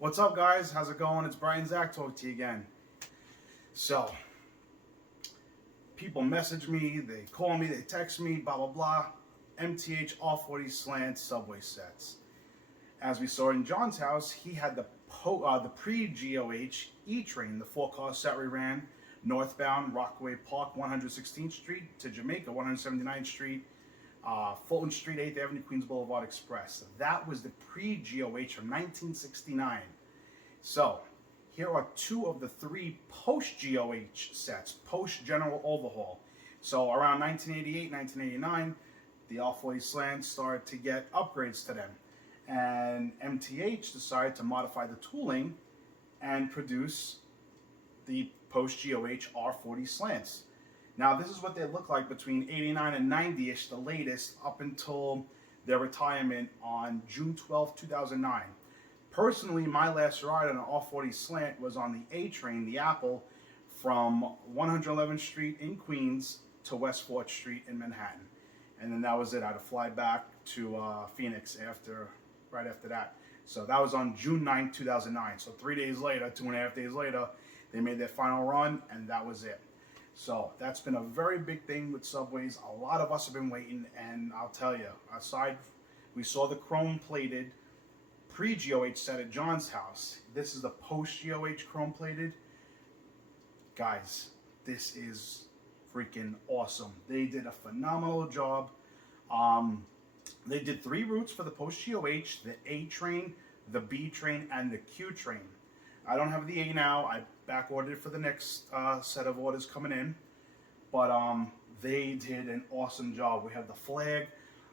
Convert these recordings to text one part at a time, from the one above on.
What's up, guys? How's it going? It's Brian Zach talking to you again. So, people message me, they call me, they text me, blah, blah, blah. MTH R-40 Slants subway sets. As we saw in John's house, he had the pre-GOH E-Train, the 4-car set we ran, northbound Walkway Park, 116th Street to Jamaica, 179th Street, Fulton Street, 8th Avenue, Queens Boulevard Express. That was the pre-GOH from 1969. So, here are two of the three post-GOH sets, post-general overhaul. So, around 1988, 1989, the R-40 Slants started to get upgrades to them. And MTH decided to modify the tooling and produce the post-GOH R-40 Slants. Now, this is what they look like between 89 and 90-ish, the latest, up until their retirement on June 12, 2009. Personally, my last ride on an R-40 Slant was on the A-Train, the Apple, from 111th Street in Queens to West 4th Street in Manhattan. And then that was it. I had to fly back to Phoenix right after that. So that was on June 9, 2009. So 3 days later, 2.5 days later, they made their final run, and that was it. So that's been a very big thing with subways. A lot of us have been waiting, and I'll tell you, we saw the chrome-plated pre-GOH set at John's house. This is the post-GOH chrome-plated. Guys, this is freaking awesome. They did a phenomenal job. They did 3 routes for the post-GOH, the A train, the B train, and the Q train. I don't have the A now. I back ordered it for the next set of orders coming in. But they did an awesome job. We have the flag.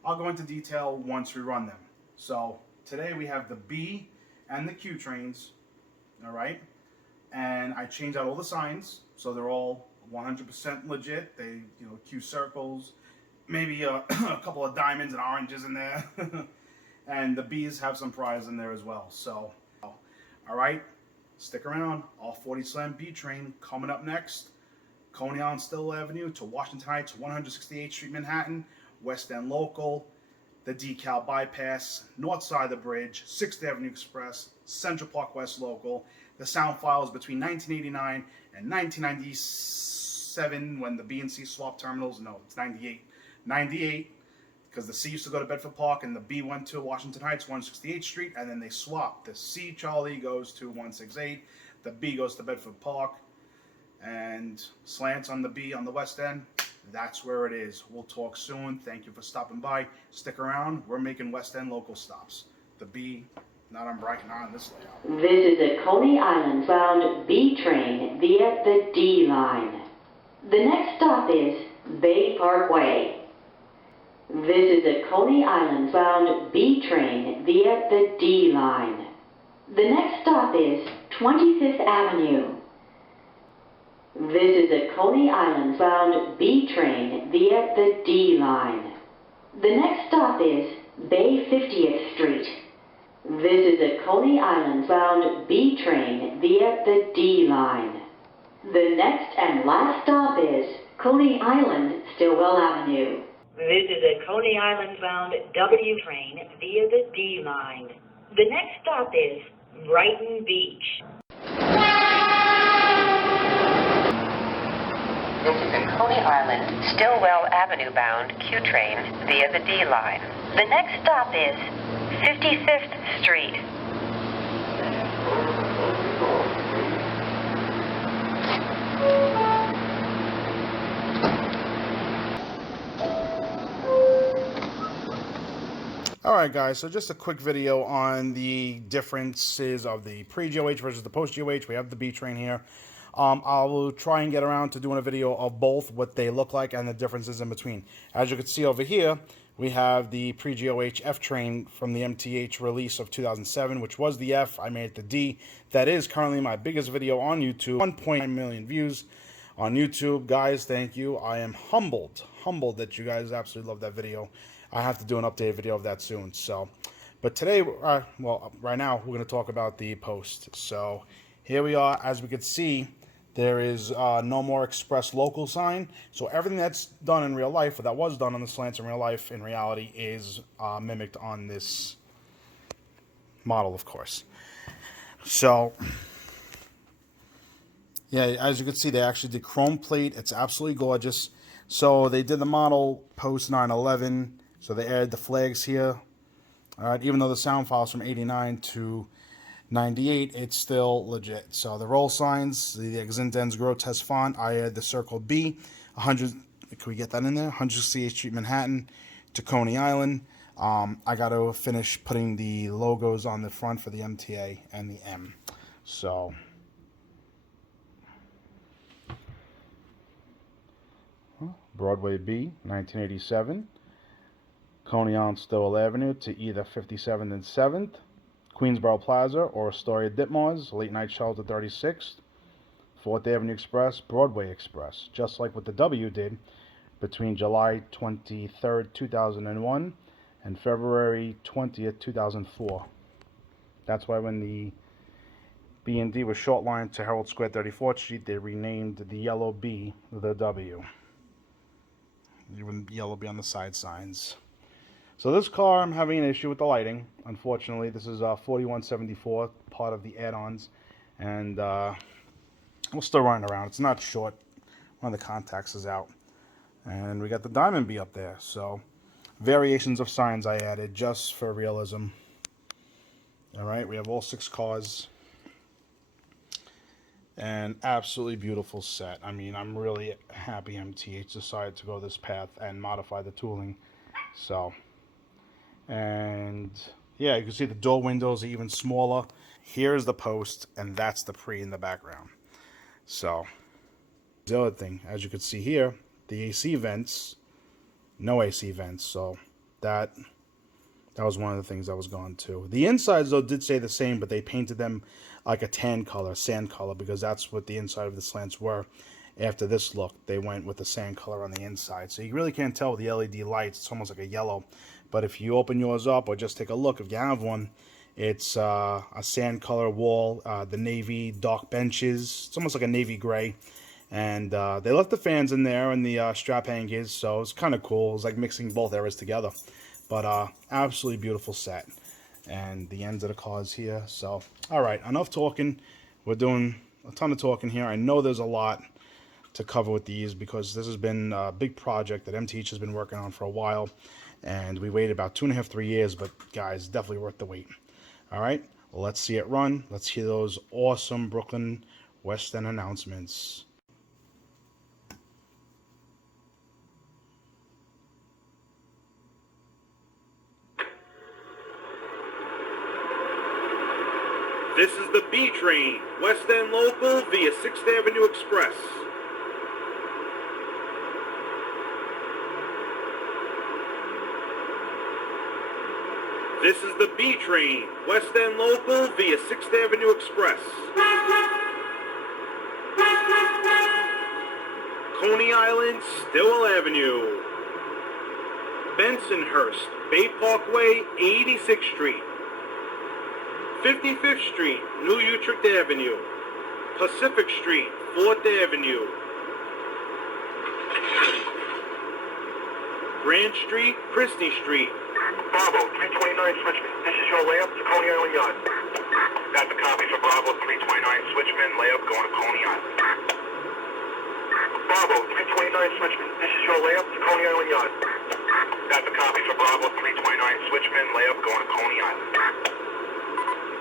I'll go into detail once we run them. So today we have the B and the Q trains. All right. And I changed out all the signs. So they're all 100% legit. They, Q circles. Maybe a couple of diamonds and oranges in there. And the B's have some prize in there as well. So, all right. Stick around. R-40 Slant B train coming up next. Coney Island-Stillwell Avenue to Washington Heights, 168th Street, Manhattan. West End Local. The Decal Bypass. North side of the bridge. 6th Avenue Express. Central Park West Local. The sound files between 1989 and 1997 when the B and C swapped terminals. No, it's 98. 98. Because the C used to go to Bedford Park and the B went to Washington Heights, 168th Street, and then they swapped. The C Charlie goes to 168, the B goes to Bedford Park, and Slants on the B on the West End. That's where it is. We'll talk soon. Thank you for stopping by. Stick around. We're making West End local stops. The B, not on Brighton, not on this layout. This is a Coney Island-bound B train via the D line. The next stop is Bay Parkway. This is a Coney Island-bound B train via the D line. The next stop is 25th Avenue. This is a Coney Island-bound B train via the D line. The next stop is Bay 50th Street. This is a Coney Island-bound B train via the D line. The next and last stop is Coney Island-Stillwell Avenue. This is a Coney Island-bound W train via the D line. The next stop is Brighton Beach. This is a Coney Island-Stillwell Avenue-bound Q train via the D line. The next stop is 55th Street. Alright guys, so just a quick video on the differences of the pre-GOH versus the post-GOH. We have the B train here. I will try and get around to doing a video of both, what they look like and the differences in between. As you can see over here, we have the pre-GOH F train from the MTH release of 2007, which was the F. I made it the D. That is currently my biggest video on YouTube. 1.9 million views on YouTube. Guys, thank you. I am humbled that you guys absolutely love that video. I have to do an updated video of that soon. So, but today, well, right now, we're going to talk about the post. So, here we are. As we can see, there is no more express local sign. So, everything that's done in real life, or that was done on the Slants in real life, in reality, is mimicked on this model, of course. So, yeah, as you can see, they actually did chrome plate. It's absolutely gorgeous. So they did the model post 9/11. So they added the flags here. All right, even though the sound file's from 89 to 98, it's still legit. So the roll signs, the Exindens grotesque font, I added the circle B, 100, can we get that in there? 100 CH Street, Manhattan to Coney Island. I got to finish putting the logos on the front for the MTA and the M. So, Broadway B, 1987. Coney Island-Stillwell Avenue to either 57th and 7th. Queensboro Plaza or Astoria Ditmars, late night show to 36th. 4th Avenue Express, Broadway Express, just like what the W did between July 23rd, 2001 and February 20th, 2004. That's why when the B&D was short lined to Herald Square 34th Street, they renamed the yellow B the W. Even yellow B on the side signs. So this car, I'm having an issue with the lighting. Unfortunately, this is 4174, part of the add-ons, and we're still running around. It's not short. One of the contacts is out, and we got the Diamond Bee up there. So variations of signs I added just for realism. All right, we have all 6 cars, and absolutely beautiful set. I mean, I'm really happy MTH decided to go this path and modify the tooling. So. And yeah, you can see the door windows are even smaller. Here's the post, and that's the pre in the background. So the other thing, as you can see here, the AC vents, no AC vents. So that was one of the things I was going to. The insides though did say the same, but they painted them like a tan color, sand color, because that's what the inside of the slants were. After this look, they went with the sand color on the inside. So you really can't tell with the LED lights. It's almost like a yellow. But if you open yours up or just take a look, if you have one, it's a sand color wall, the navy dark benches. It's almost like a navy gray. And they left the fans in there and the strap hangers, so it's kind of cool. It's like mixing both eras together. But absolutely beautiful set. And the ends of the cars here. So, all right, enough talking. We're doing a ton of talking here. I know there's a lot to cover with these because this has been a big project that MTH has been working on for a while. And we waited about 2.5, 3 years, but guys, definitely worth the wait. All right, well, let's see it run. Let's hear those awesome Brooklyn West End announcements. This is the B train, West End local via 6th Avenue Express. This is the B train, West End local via 6th Avenue Express. Coney Island-Stillwell Avenue. Bensonhurst, Bay Parkway, 86th Street. 55th Street, New Utrecht Avenue. Pacific Street, 4th Avenue. Grand Street, Christie Street. Bravo, 329 Switchman. This is your layup to Coney Island Yard. Got the copy for Bravo, 329 Switchman. Layup going to Coney Island. Bravo, 329 Switchman. This is your layup to Coney Island Yard. Got the copy for Bravo, 329 Switchman. Layup going to Coney Island.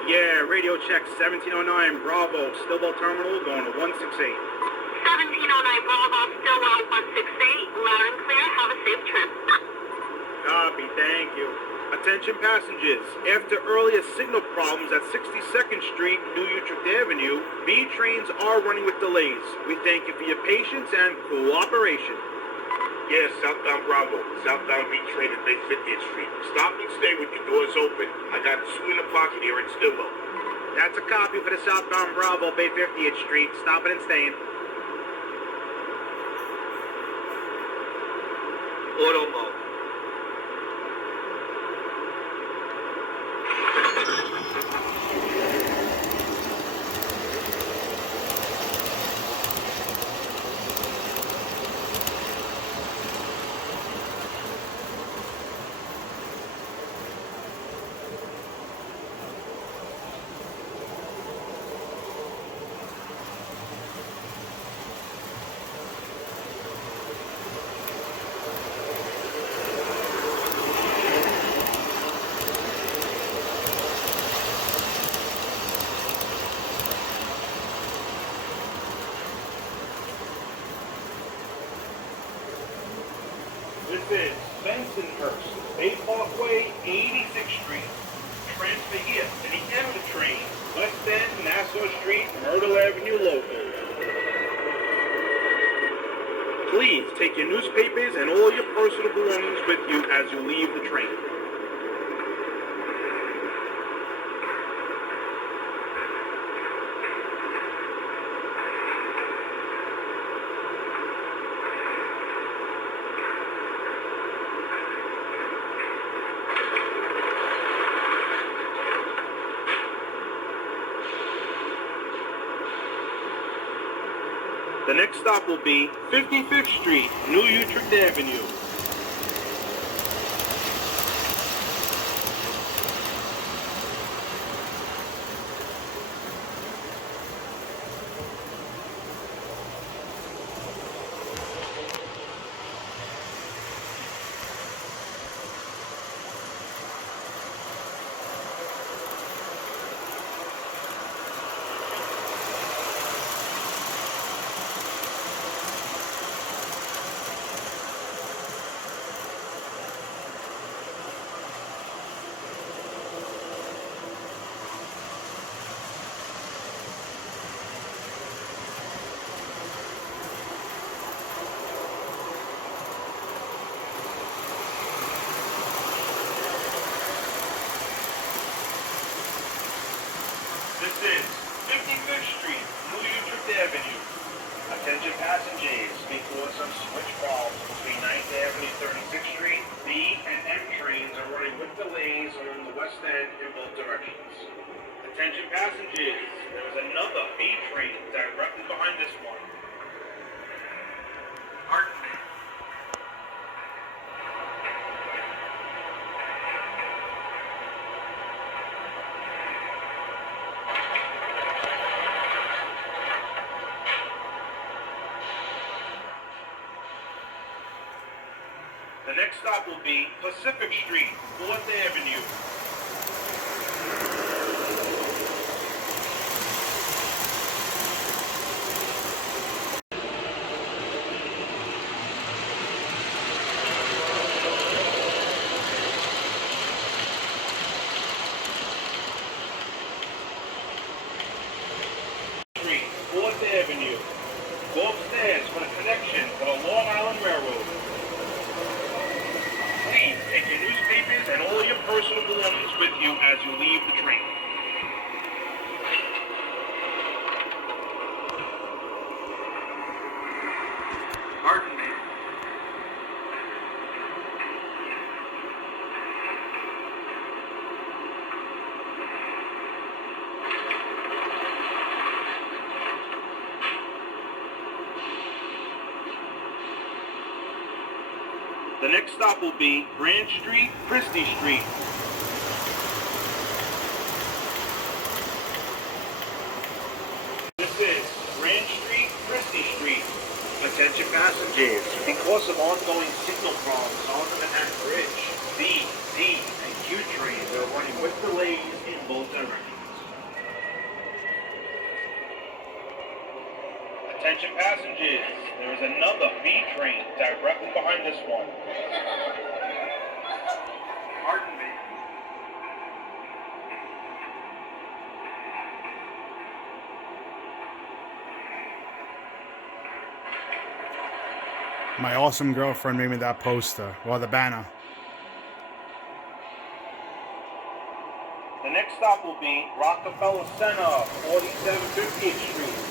Yeah, radio check 1709 Bravo, Stillwell Terminal going to 168. 1709 Bravo, Stillwell 168. Loud and clear. Have a safe trip. Copy, thank you. Attention passengers, after earlier signal problems at 62nd Street, New Utrecht Avenue, B trains are running with delays. We thank you for your patience and cooperation. Yes, southbound Bravo, southbound B train at Bay 50th Street. Stop and stay with your doors open. I got the swing pocket here in Stillwell. That's a copy for the southbound Bravo, Bay 50th Street. Stopping and staying. Auto mode. This is Bensonhurst, Bay Parkway, 86th Street. Transfer here to the end of the train. West End, Nassau Street, Myrtle Avenue local. Please take your newspapers and all your personal belongings with you as you leave the train. The next stop will be 55th Street, New Utrecht Avenue. This is 55th Street, New Utrecht Avenue. Attention passengers, because of switch problems between 9th Avenue, 36th Street, B and M trains are running with delays along the West End in both directions. Attention passengers, there is another B train directly behind this one. Pardon me. The next stop will be Pacific Street, 4th Avenue. Street, 4th Avenue. Go upstairs for the connection to the Long Island Railroad. Please take your newspapers and all your personal belongings with you as you leave the train. Pardon me. The next stop will be Grand Street, Christie Street. This is Grand Street, Christie Street. Attention passengers, because of ongoing signal problems on the Manhattan Bridge, B, D, and Q trains are running with delays in both directions. Attention passengers, there is another B train directly behind this one. Pardon me. My awesome girlfriend made me that poster, or the banner. The next stop will be Rockefeller Center, 4750th Street.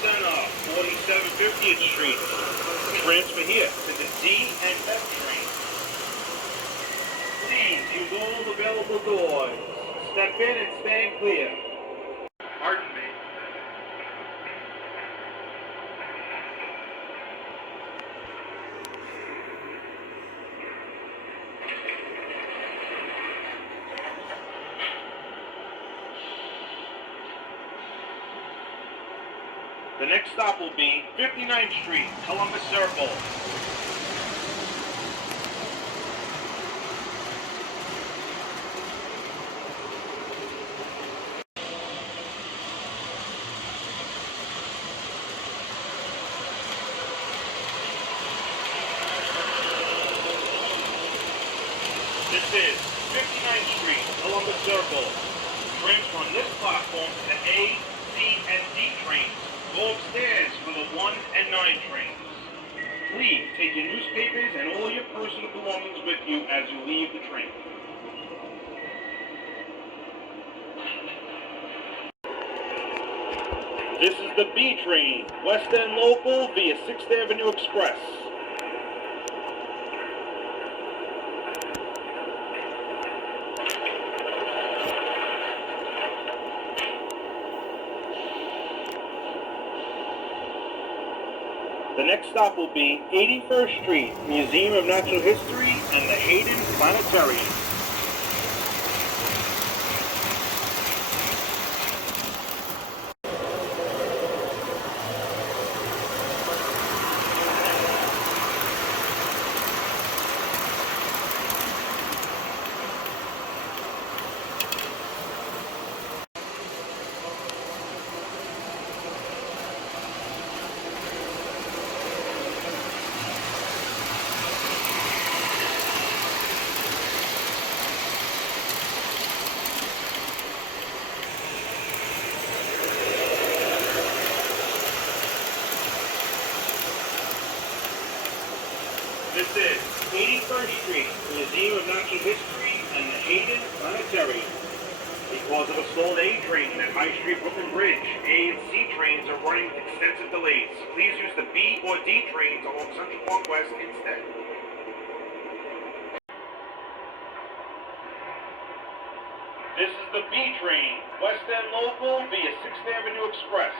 Center, 4750th Street. Transfer here to the D and F train. proceed. Use all available doors. Step in and stand clear. Pardon me. The next stop will be 59th Street, Columbus Circle. This is 59th Street, Columbus Circle. Trains from this platform to A, C, and D trains. Go upstairs for the 1 and 9 trains. Please take your newspapers and all your personal belongings with you as you leave the train. This is the B train, West End Local via 6th Avenue Express. The next stop will be 81st Street, Museum of Natural History and the Hayden Planetarium. This is 81st Street, Museum of Natural History and the Hayden Planetarium. Because of a stalled A train at High Street Brooklyn Bridge, A and C trains are running with extensive delays. Please use the B or D trains along Central Park West instead. This is the B train, West End Local via 6th Avenue Express.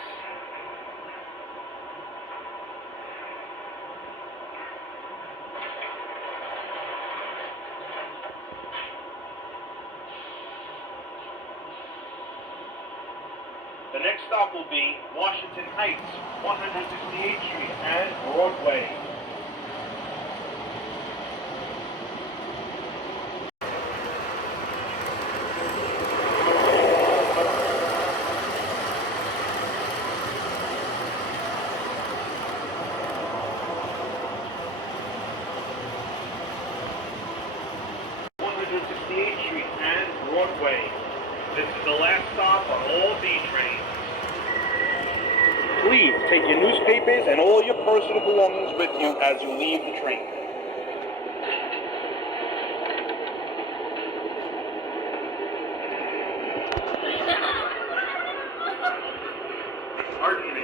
The next stop will be Washington Heights, 168th Street and Broadway. Street and Broadway. This is the last stop on all D trains. Please take your newspapers and all your personal belongings with you as you leave the train. Pardon me.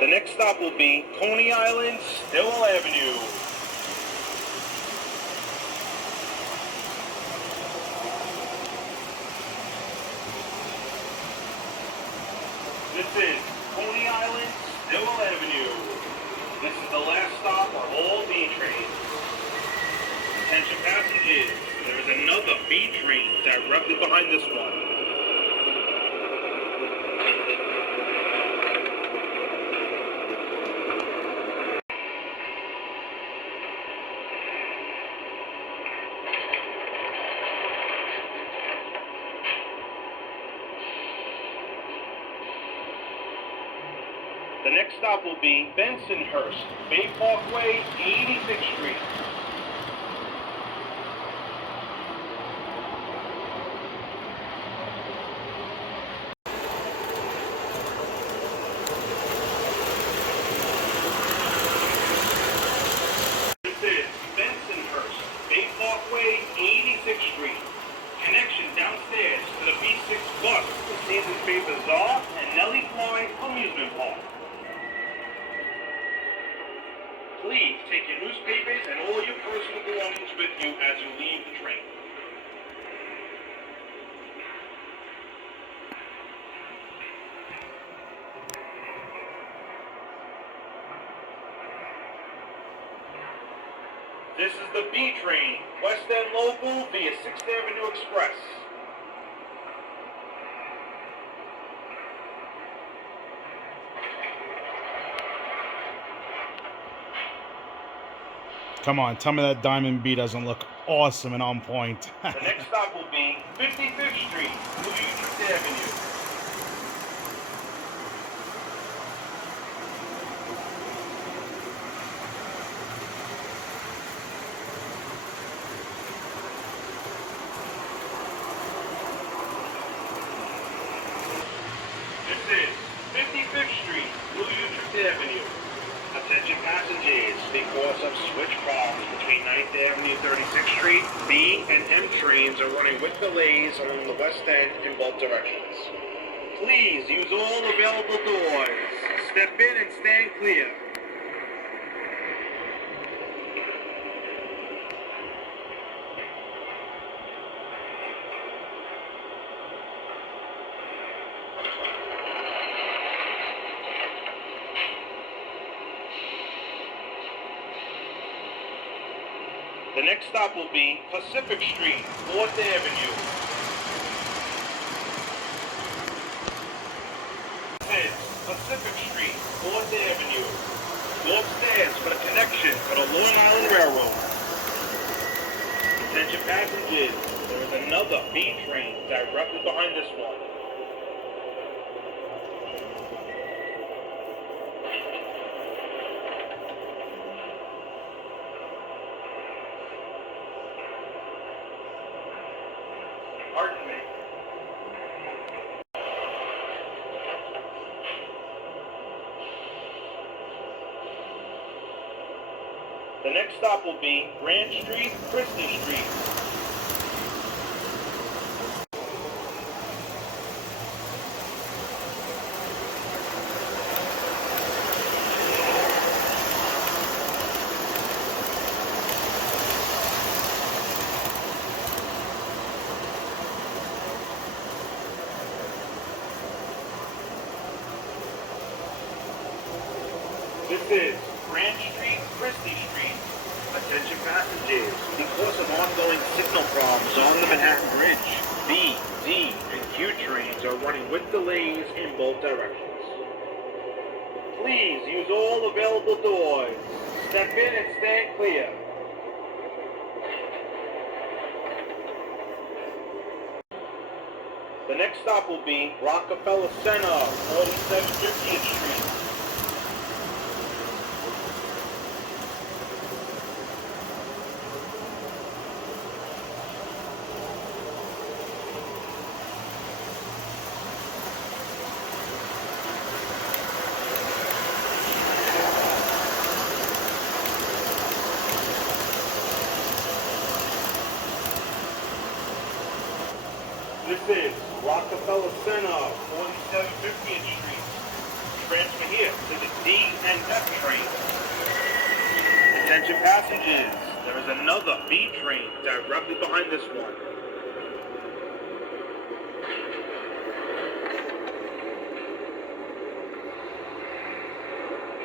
The next stop will be Coney Island-Stillwell Avenue. This is Coney Island-Stillwell Avenue. This is the last stop on all D trains. Attention passengers, there is another B train directly behind this one. The next stop will be Bensonhurst, Bay Parkway, 86th Street. This is Bensonhurst, Bay Parkway. Please take your newspapers and all your personal belongings with you as you leave the train. This is the B train, West End local via 6th Avenue Express. Come on, tell me that Diamond B doesn't look awesome and on point. The next stop will be 55th Street, New Utrecht Avenue. This is 55th Street, New Utrecht Avenue. Attention passengers, because of switch problems between 9th Avenue and 36th Street, B and M trains are running with delays along the West End in both directions. Please use all available doors. Step in and stand clear. The next stop will be Pacific Street, 4th Avenue. This is Pacific Street, 4th Avenue. Go upstairs for the connection for the Long Island Railroad. Attention passengers, there is another B train directly behind this one. Pardon me. The next stop will be Grand Street, Christie Street. This is Grand Street, Christie Street. Attention passengers, because of ongoing signal problems on the Manhattan Bridge, B, D, and Q trains are running with delays in both directions. Please use all available doors. Step in and stand clear. The next stop will be Rockefeller Center, 4750th Street. This is Rockefeller Center, 4750th Street. Transfer here to the D and F train. Attention passengers, there is another B train directly behind this one.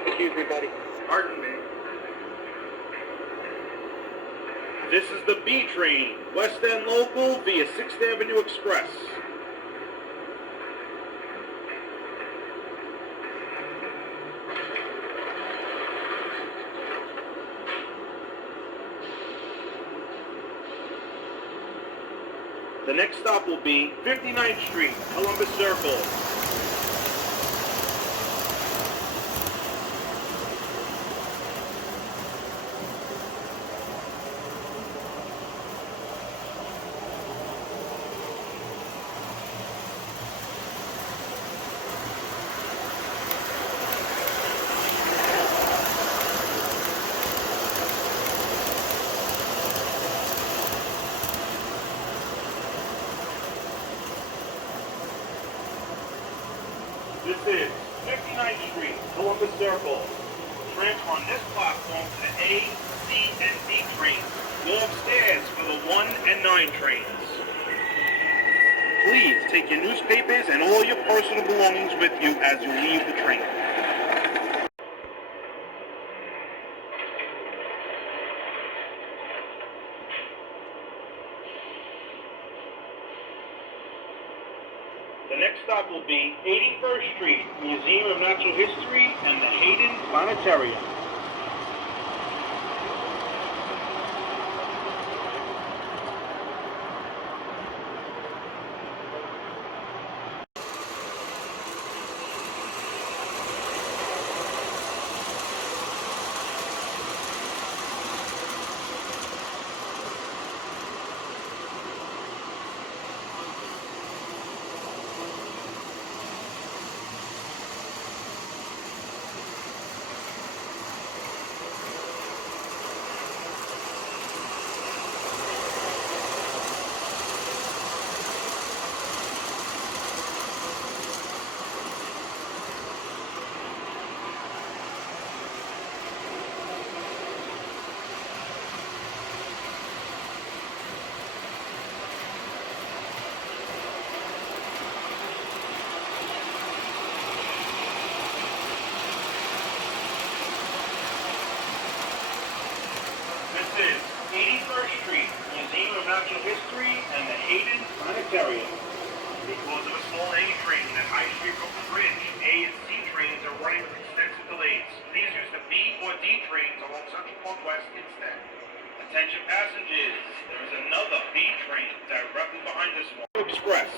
Excuse me, buddy. Pardon me. This is the B train, West End local via 6th Avenue Express. The next stop will be 59th Street, Columbus Circle. This is 59th Street, Columbus Circle. transfer on this platform to the A, C, and D trains. Go upstairs for the 1 and 9 trains. Please take your newspapers and all your personal belongings with you as you leave the train. The next stop will be 81st Street, Museum of Natural History and the Hayden Planetarium. This is 81st Street, Museum of Natural History and the Hayden Planetarium. Because of a small A train at High Street Brooklyn Bridge, A and C trains are running with extensive delays. Please use the B or D trains along Central Park West instead. Attention passengers, there is another B train directly behind this one. Express.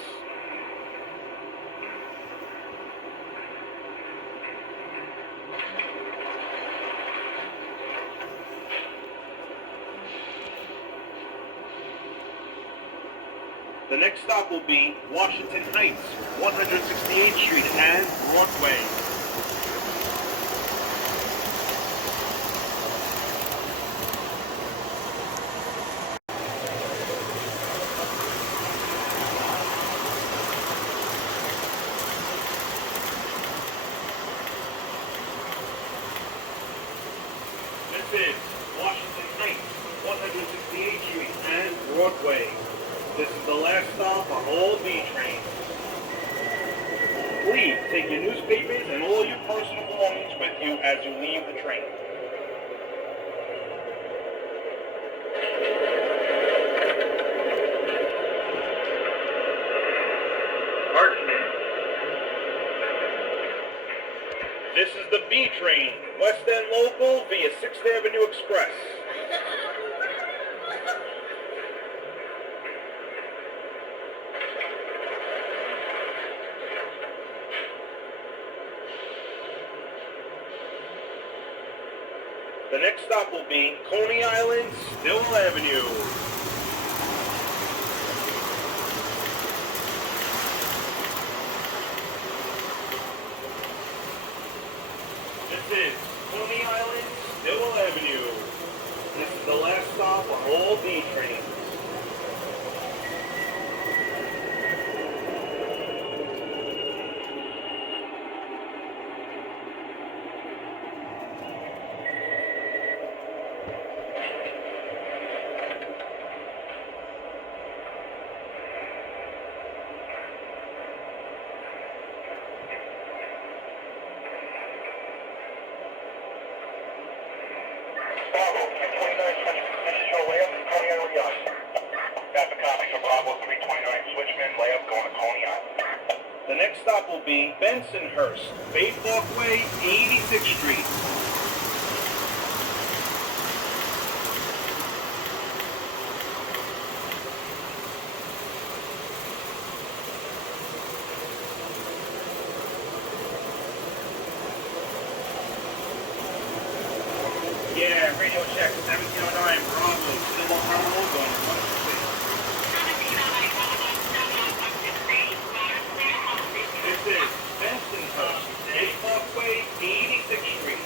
The next stop will be Washington Heights, 168th Street and Broadway. This is Washington Heights, 168th Street and Broadway. This is the last stop on all B trains. Please take your newspapers and all your personal belongings with you as you leave the train. Pardon me. This is the B train, West End Local via 6th Avenue Express. The next stop will be Coney Island-Stillwell Avenue. This is Coney Island-Stillwell Avenue. This is the last stop on all B trains. The next stop will be Bensonhurst, Bay Parkway, 86th Street. Yeah, radio check, 1709, Broadway, Stillwell Terminal, going to 168. This is Bensonhurst, Bay Parkway, 86th Street.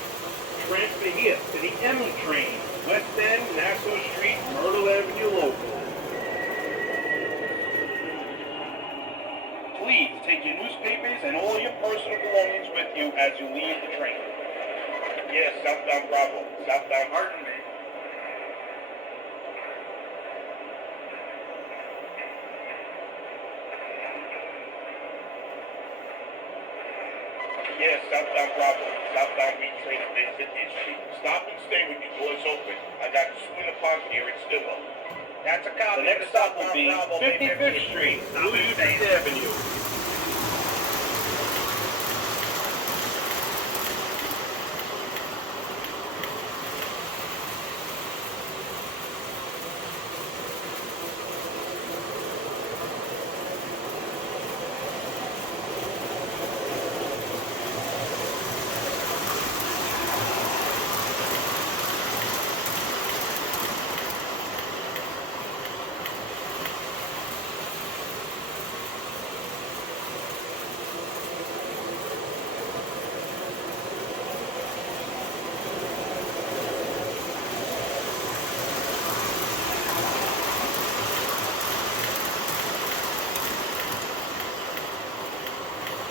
Transfer here to the M train, West End, Nassau Street, Myrtle Avenue Local. Please take your newspapers and all your personal belongings with you as you leave the train. Yes, southbound Bravo. Southbound Brighton. Yes, southbound Bravo. Southbound B train at Bay 50th Street. Stop and stay with your doors open. I got a swing upon here at Stillwell. That's a copy. The next stop will be 55th Street, New Utrecht Avenue.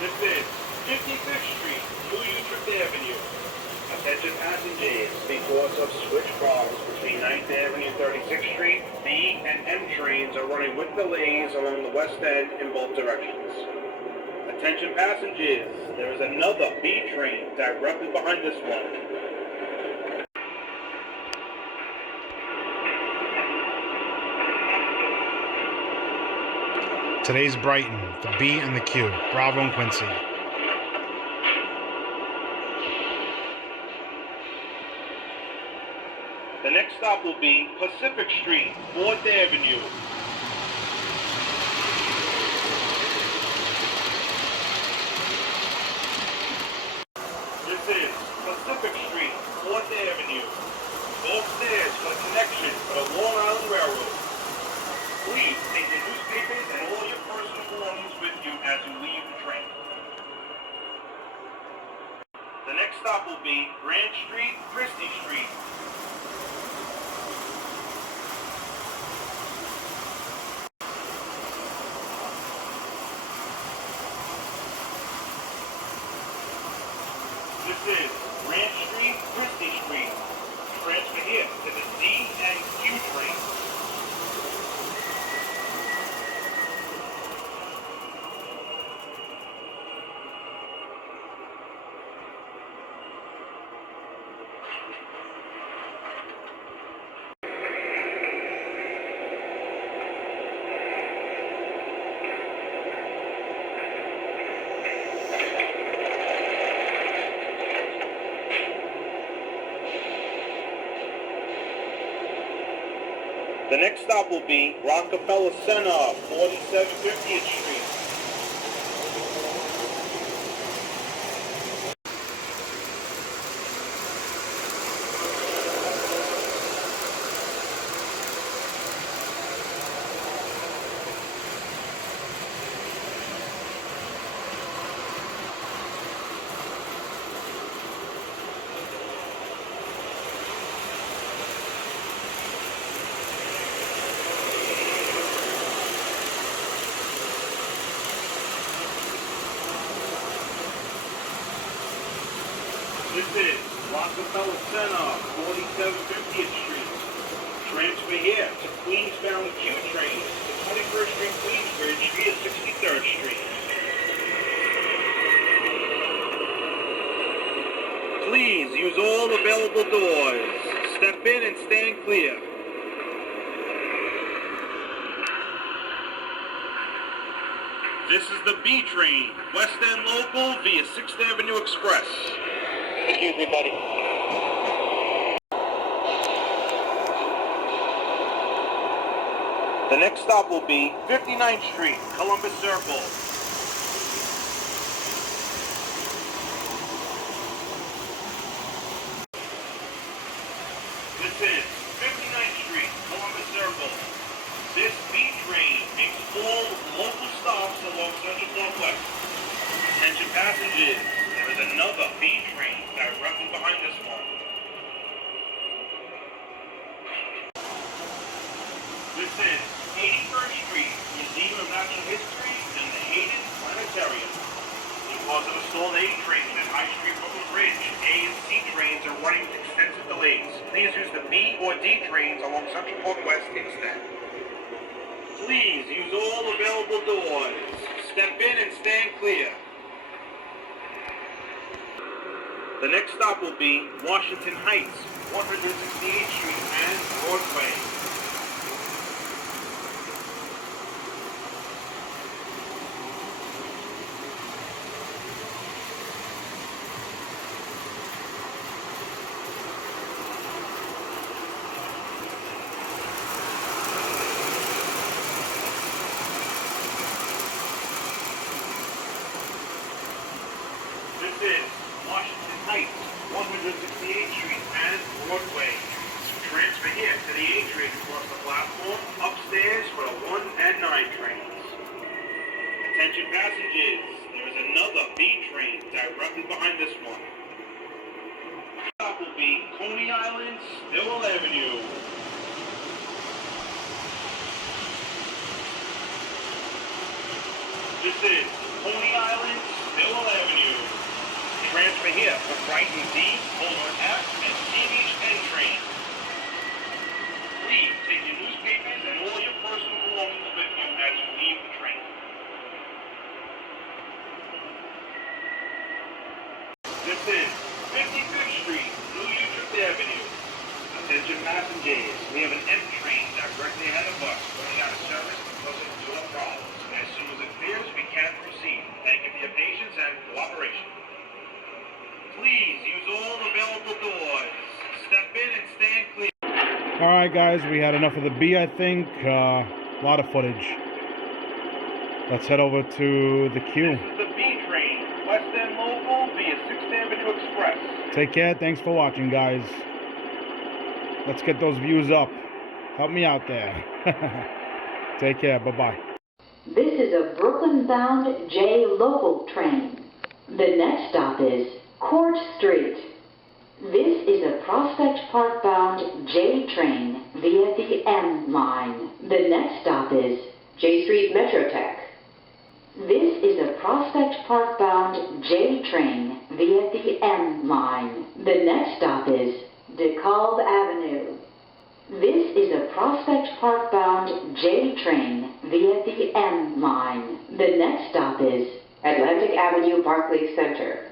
This is 55th Street, New Utrecht Avenue. Attention passengers, because of switch problems between 9th Avenue and 36th Street, B and M trains are running with delays along the west end in both directions. Attention passengers, there is another B train directly behind this one. Today's Brighton, the B and the Q, Bravo and Quincy. The next stop will be Pacific Street, 4th Avenue. This is Pacific Street, 4th Avenue. Both stairs for the connection to the Long Island Railroad. Please take your newspapers and all your personal belongings with you as you leave the train. The next stop will be Grand Street, Christie Street. This is Grand Street, Christie Street. Transfer here to the D and Q train. The next stop will be Rockefeller Center, 4750th Street. This is Rockefeller Center, 4750th Street. Transfer here to Queensbound Q train to 21st Street Queensbridge via 63rd Street. Please use all available doors. Step in and stand clear. This is the B train, West End Local via 6th Avenue Express. Excuse me, buddy. The next stop will be 59th Street, Columbus Circle. This is 59th Street, Columbus Circle. This B train makes all local stops along Central Northwest. Attention passengers, there is another B train directly behind this one. This is 81st Street, Museum of Natural History, and the Hayden Planetarium. Because of a stalled A train at High Street Brooklyn Bridge, A and C trains are running with extensive delays. Please use the B or D trains along Central Park West instead. Please use all available doors. Step in and stand clear. The next stop will be Washington Heights, 168th Street and Broadway. This is Washington Heights, 168th Street and Broadway. Transfer here to the A train across the platform, upstairs for the 1 and 9 trains. Attention passengers, there is another B train directly behind this one. The stop will be Coney Island-Stillwell Avenue. This is Coney Island-Stillwell Avenue. Transfer here for Brighton D, Bensonhurst F, and MTH N train. Please take your newspapers and all your personal belongings with you as you leave the train. This is 55th Street, Utrecht Avenue. Attention passengers, we have an M train directly ahead of us going out of service because of door problems. As soon as it clears, we can proceed. Thank you for your patience and cooperation. Please use all available doors. Step in and stand clear. Alright guys, we had enough of the B, I think. A lot of footage. Let's head over to the Q. This is the B train, West End local via 6th Avenue Express. Take care. Thanks for watching, guys. Let's get those views up. Help me out there. Take care. Bye-bye. This is a Brooklyn-bound J local train. The next stop is Court Street. This is a Prospect Park-bound J train via the M line. The next stop is J Street Metrotech. This is a Prospect Park-bound J train via the M line. The next stop is DeKalb Avenue. This is a Prospect Park-bound J train via the M line. The next stop is Atlantic Avenue Barclays Center.